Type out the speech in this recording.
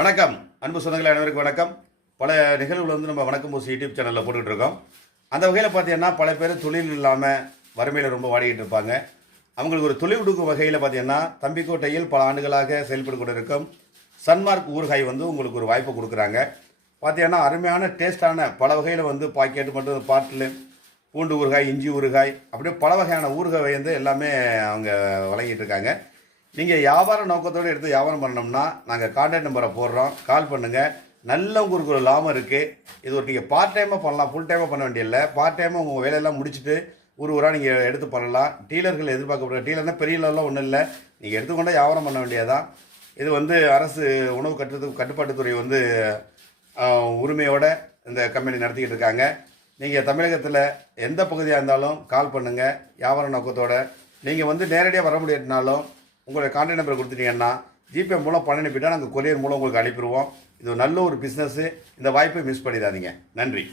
வணக்கம் அன்பு சொந்தங்கள் அனைவருக்கும் வணக்கம். பல நிகழ்வுகள் வந்து நம்ம வணக்கம் போஸ் யூடியூப் சேனலில் போட்டுக்கிட்டு இருக்கோம். அந்த வகையில் பார்த்தீங்கன்னா பல பேர் தொழில் இல்லாமல் வறுமையில் ரொம்ப வாடிக்கிட்டு இருப்பாங்க. அவங்களுக்கு ஒரு தொழில் கொடுக்கும் வகையில் பார்த்தீங்கன்னா தம்பிக்கோட்டையில் பல ஆண்டுகளாக செயல்பட்டு கொண்டிருக்கும் சன்மார்க் ஊறுகாய் வந்து உங்களுக்கு ஒரு வாய்ப்பு கொடுக்குறாங்க. பார்த்தீங்கன்னா அருமையான டேஸ்டான பல வகையில் வந்து பாக்கெட்டு மட்டும் பாட்டில் பூண்டு ஊறுகாய், இஞ்சி ஊறுகாய், அப்படியே பல வகையான ஊறுகாய் வந்து எல்லாமே அவங்க வழங்கிட்டு இருக்காங்க. நீங்கள் வியாபார நோக்கத்தோடு எடுத்து வியாபாரம் பண்ணோம்னா நாங்கள் கான்டாக்ட் நம்பரை போடுறோம், கால் பண்ணுங்கள். நல்ல உங்களுக்கு ஒரு லாபம் இருக்குது. இது ஒரு நீங்கள் பார்ட் டைமாக பண்ணலாம், ஃபுல் டைமாக பண்ண வேண்டியதில்லை. பார்ட் டைமாக உங்கள் வேலையெல்லாம் முடிச்சுட்டு ஊராக நீங்கள் எடுத்து பண்ணலாம். டீலர்கள் எதிர்பார்க்கப்படுற டீலர்னால் பெரிய லெவலில் ஒன்றும் இல்லை, நீங்கள் எடுத்துக்கொண்டே வியாபாரம் பண்ண வேண்டியதான். இது வந்து அரசு உணவு கட்டுப்பாட்டுத்துறை வந்து உரிமையோட இந்த கம்பெனி நடத்திக்கிட்டு இருக்காங்க. நீங்கள் தமிழகத்தில் எந்த பகுதியாக இருந்தாலும் கால் பண்ணுங்கள். வியாபார நோக்கத்தோடு நீங்கள் வந்து நேரடியாக வர முடியாட்டினாலும் உங்களுடைய கான்டாக்ட் நம்பர் கொடுத்துட்டீங்கன்னா ஜிபே மூலம் பணம் அனுப்பிட்டால் நாங்கள் கொரியர் மூலம் உங்களுக்கு அனுப்பிடுவோம். இது நல்ல ஒரு பிஸ்னஸ்ஸு. இந்த வாய்ப்பை மிஸ் பண்ணிடாதீங்க. நன்றி.